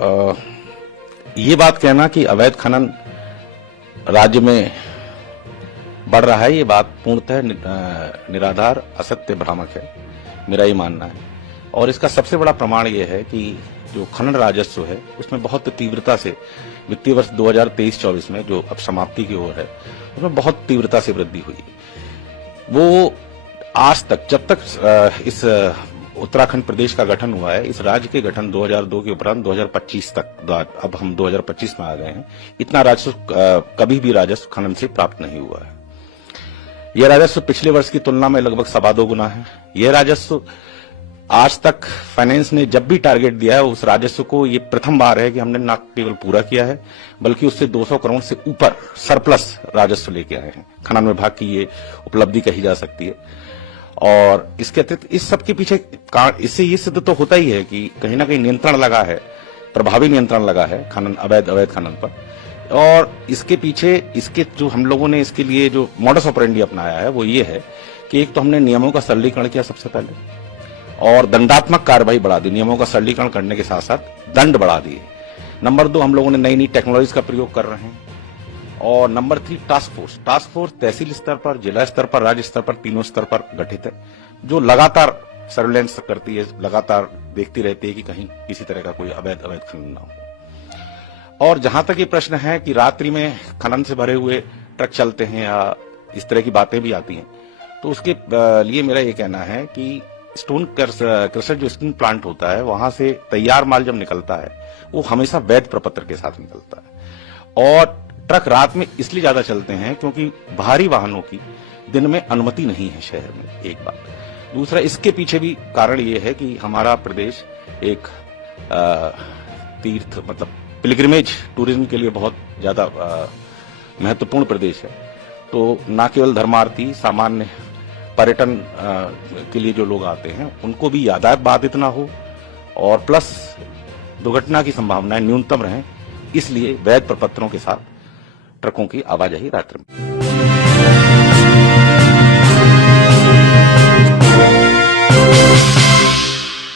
ये बात कहना कि अवैध खनन राज्य में बढ़ रहा है, ये बात पूर्णतः निराधार, असत्य, भ्रामक है, मेरा ये मानना है। और इसका सबसे बड़ा प्रमाण ये है कि जो खनन राजस्व है उसमें बहुत तीव्रता से वित्तीय वर्ष 2023-24 में जो अब समाप्ति की ओर है उसमें बहुत तीव्रता से वृद्धि हुई। वो आज तक, जब तक इस उत्तराखंड प्रदेश का गठन हुआ है, इस राज्य के गठन 2002 के उपरांत 2025 तक, अब हम 2025 में आ गए हैं, इतना राजस्व कभी भी राजस्व खनन से प्राप्त नहीं हुआ है। यह राजस्व पिछले वर्ष की तुलना में लगभग 2.25 गुना है। यह राजस्व आज तक फाइनेंस ने जब भी टारगेट दिया है, उस राजस्व को ये प्रथम बार है कि हमने न केवल पूरा किया है बल्कि उससे 200 करोड़ से ऊपर सरप्लस राजस्व लेके आए हैं। खनन विभाग की ये उपलब्धि कही जा सकती है। और इसके अतिरिक्त इस सब के पीछे इससे ये सिद्ध तो होता ही है कि कहीं ना कहीं नियंत्रण लगा है, प्रभावी नियंत्रण लगा है खनन, अवैध खनन पर। और इसके पीछे इसके जो हम लोगों ने इसके लिए जो मॉडस ऑपरेंडी अपनाया है वो ये है कि एक तो हमने नियमों का सरलीकरण किया सबसे पहले, और दंडात्मक कार्रवाई बढ़ा दी। नियमों का सरलीकरण करने के साथ साथ दंड बढ़ा दिए। नंबर 2, हम लोगों ने नई नई टेक्नोलॉजी का प्रयोग कर रहे हैं। और नंबर 3, टास्क फोर्स तहसील स्तर पर, जिला स्तर पर, राज्य स्तर पर, तीनों स्तर पर गठित है, जो लगातार सर्वेलेंस करती है, लगातार देखती रहती है कि कहीं किसी तरह का कोई अवैध खनन ना हो। और जहां तक ये प्रश्न है कि रात्रि में खनन से भरे हुए ट्रक चलते हैं या इस तरह की बातें भी आती हैं, तो उसके लिए मेरा ये कहना है कि स्टोन क्रशर जो स्टोन प्लांट होता है, वहां से तैयार माल जब निकलता है वो हमेशा वैध प्रपत्र के साथ निकलता है। और ट्रक रात में इसलिए ज्यादा चलते हैं क्योंकि भारी वाहनों की दिन में अनुमति नहीं है शहर में, एक बात। दूसरा, इसके पीछे भी कारण ये है कि हमारा प्रदेश एक तीर्थ मतलब पिलग्रिमेज टूरिज्म के लिए बहुत ज्यादा महत्वपूर्ण प्रदेश है। तो न केवल धर्मार्थी, सामान्य पर्यटन के लिए जो लोग आते हैं उनको भी यातायात बाधित ना हो और प्लस दुर्घटना की संभावनाएं न्यूनतम रहें, इसलिए वैध प्रपत्रों के साथ ट्रकों की आवाजाही रात्रि में।